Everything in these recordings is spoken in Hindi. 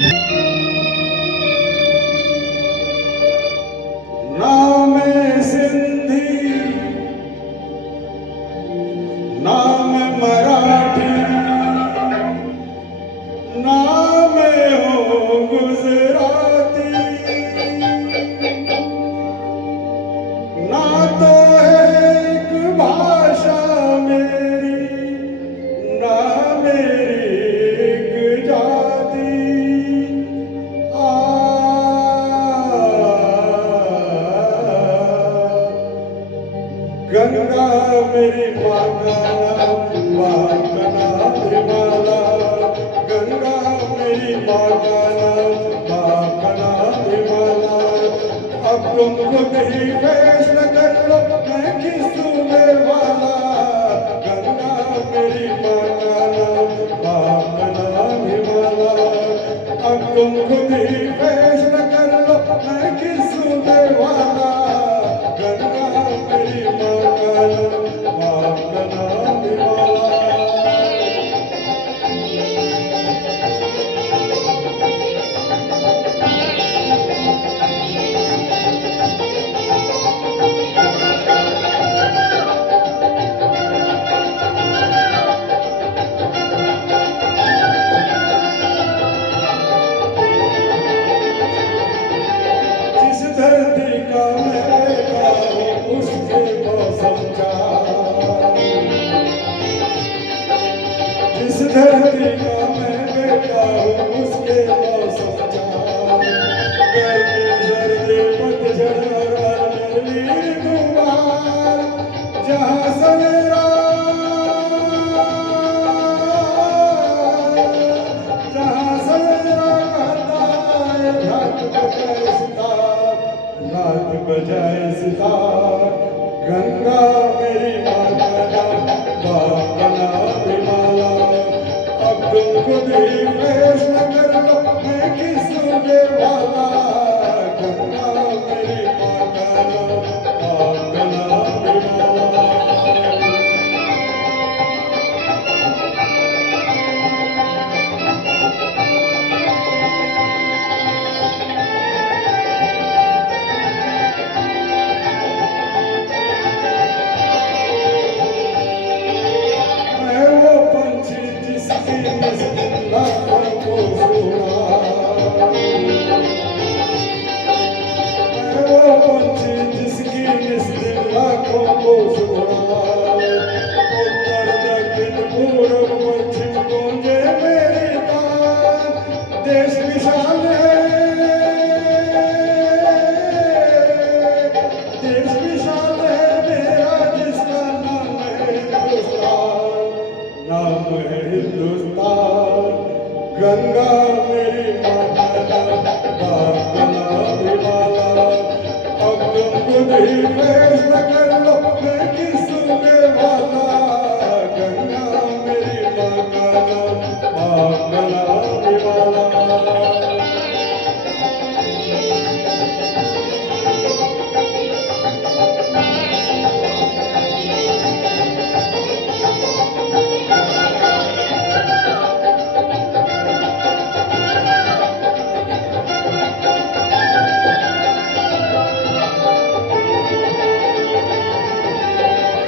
ना मैं सिंधी, ना मैं मराठी, ना मैं हूँ गुजराती, ना तो एक भाषा मेरी, ना मेरी एक जाति। आ गंगा मेरी माँ का नाम, बाप का नाम हिमाला। गंगा मेरी माँ का नाम, बाप का नाम हिमाला। अब तुम खुद ही फैसला कर लो मैं किस सूबे वाला। गंगा मेरी माँ का नाम, बाप का नाम हिमाला। अब तुम खुद ही फैसला कर लो मैं किस सूबे वाला। गंगा मेरी माँ का नाम, बाप का नाम हिमाला। जिस धरती का मैं बेटा हूँ उसके मौसम जान। जिस धरती का मैं बेटा हूँ उसके मौसम जान। गर्मी सर्दी पतझड़ और नीली तूफान। जहाँ सवेरा, जहाँ सवेरा कहता है रात बजाए सितार, रात बजाए सितार। गंगा मेरी माँ का नाम, बाप का नाम हिमाला। अब तुम खुद ही फैसला कर लो मैं किस सूबे वाला। गंगा मेरी माँ का नाम, बाप का नाम हिमाला। मैं वो पंछी जिसकी नस्ल लाखों को सुना। मैं वो पंछी जिसकी नस्ल लाखों को सुना। उत्तर दक्षिण पूर्व पश्चिम गूंजे मेरी तान। देश विशाल है, देश विशाल है मेरा जिसका नाम है हिंदुस्तान। नाम है हिंदुस्तान। गंगा मेरी माँ का नाम, बाप का नाम हिमाला। अब तुम खुद ही फैसला कर लो मैं किस सूबे वाला। गंगा मेरी माँ का नाम, बाप का नाम हिमाला।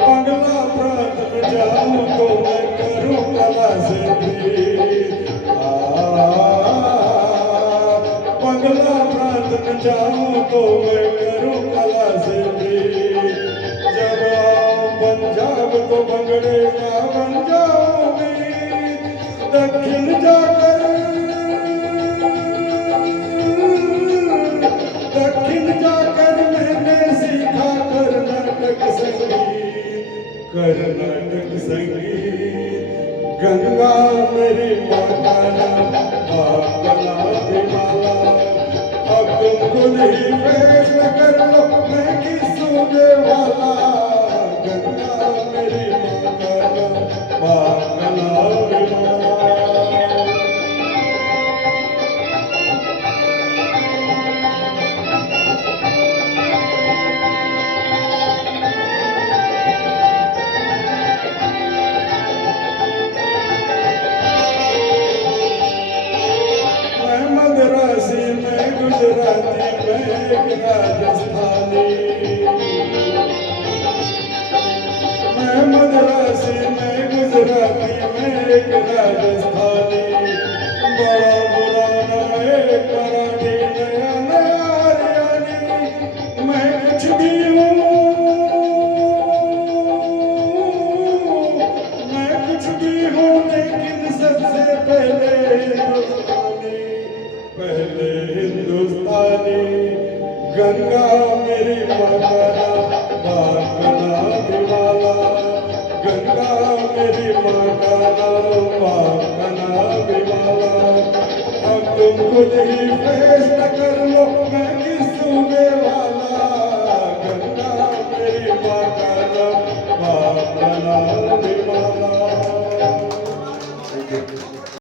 बंगला प्रांत में जाऊं तो मैं करूं कला से प्रीत। बंगला प्रांत में जाऊं तो मैं करूं कला से प्रीत। जब आऊं पंजाब तो भंगड़े का बन जाऊंगी। दक्षिण जाकर, दक्षिण जाकर मैंने सीखा कर्नाटक संगीत, कर्नाटक संगीत। गंगा मेरी माँ का नाम, बाप का नाम हिमाला। अब तुम खुद ही फैसला कर लो मैं किस सूबे वाला। गंगा मेरी माँ का नाम, बाप का नाम हिमाला। मैं राजस्थानी बड़ा बुरा नए करानी नया नया हरियाणी मैं कुछ भी हूँ मैं कुछ भी हूँ लेकिन सबसे पहले हिंदुस्तानी गंगा मेरी माता माँ का नाम हिमाला गंगा मेरी माँ का नाम हिमाला अब तुम खुद ही फैसला कर लो मैं किस सूबे